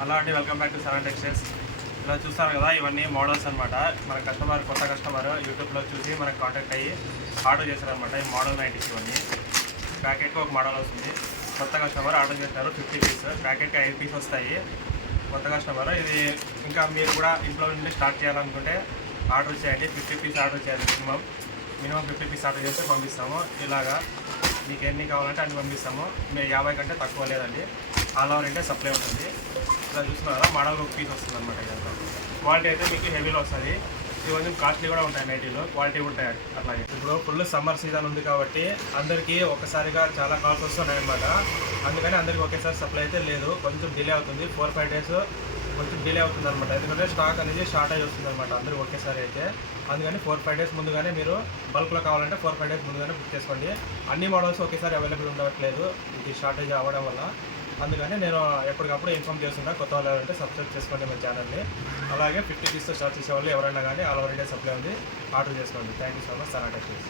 Hello అండి, welcome back to Saran textiles. ఇలా చూస్తారు కదా, ఇవన్నీ మోడల్స్ అనమాట. మన కస్టమర్, కొత్త కస్టమర్ యూట్యూబ్లో చూసి మనకు కాంటాక్ట్ అయ్యి ఆర్డర్ చేశారనమాట. ఈ మోడల్ నైటీస్ ఇవన్నీ ప్యాకెట్కి ఒక మోడల్ వస్తుంది. కొత్త కస్టమర్ ఆర్డర్ చేస్తారు 50 పీస్, ప్యాకెట్కి 5 పీస్ వస్తాయి. కొత్త కస్టమర్ ఇది ఇంకా మీరు కూడా ఇంట్లో నుండి స్టార్ట్ చేయాలనుకుంటే ఆర్డర్ చేయండి. 50 పీస్ ఆర్డర్ చేయాలి. మినిమం 50 పీస్ ఆర్డర్ చేస్తే పంపిస్తాము. ఇలాగా మీకు ఎన్ని కావాలంటే అన్ని పంపిస్తాము. మీరు 50 కంటే తక్కువ లేదండి. ఆల్ ఓవర్ ఇండియా సప్లై ఉంటుంది. ఇలా చూస్తున్నారు కదా, మోడల్ ఒక పీస్ వస్తుంది అనమాట. ఇదంతా క్వాలిటీ అయితే మీకు హెవీలో వస్తుంది. ఇవి కొంచెం కాస్ట్లీ కూడా ఉంటాయి. నైటీలో క్వాలిటీ ఉంటాయి. అట్లాగే ఇప్పుడు ఫుల్ సమ్మర్ సీజన్ ఉంది కాబట్టి అందరికీ ఒక్కసారిగా చాలా కాల్స్ వస్తున్నాయి అనమాట. అందుకని అందరికీ ఒకేసారి సప్లై అయితే లేదు, కొంచెం డిలే అవుతుంది. 4-5 డేస్ కొంచెం డిలే అవుతుంది అనమాట. ఎందుకంటే స్టాక్ అనేది షార్టేజ్ వస్తుంది అనమాట అందరికీ ఒకేసారి అయితే. అందుకని 4-5 డేస్ ముందుగానే మీరు బల్క్లో కావాలంటే 4-5 డేస్ ముందుగానే బుక్ చేసుకోండి. అన్ని మోడల్స్ ఒకేసారి అవైలబుల్ ఉండట్లేదు, ఇది షార్టేజ్ అవ్వడం వల్ల. అందుకని నేను ఎప్పటికప్పుడు ఇన్ఫామ్ చేస్తున్నా. కొత్త వాళ్ళు ఎవరంటే సబ్స్క్రైబ్ చేసుకోండి మా ఛానల్ని. అలాగే 50 పీస్తో స్టార్ట్ చేసేవాళ్ళు ఎవరైనా కానీ ఆల్ ఓవర్ ఇండియా సప్లై ఉంది, ఆర్డర్ చేసుకోండి. Thank you so much. Saran textiles.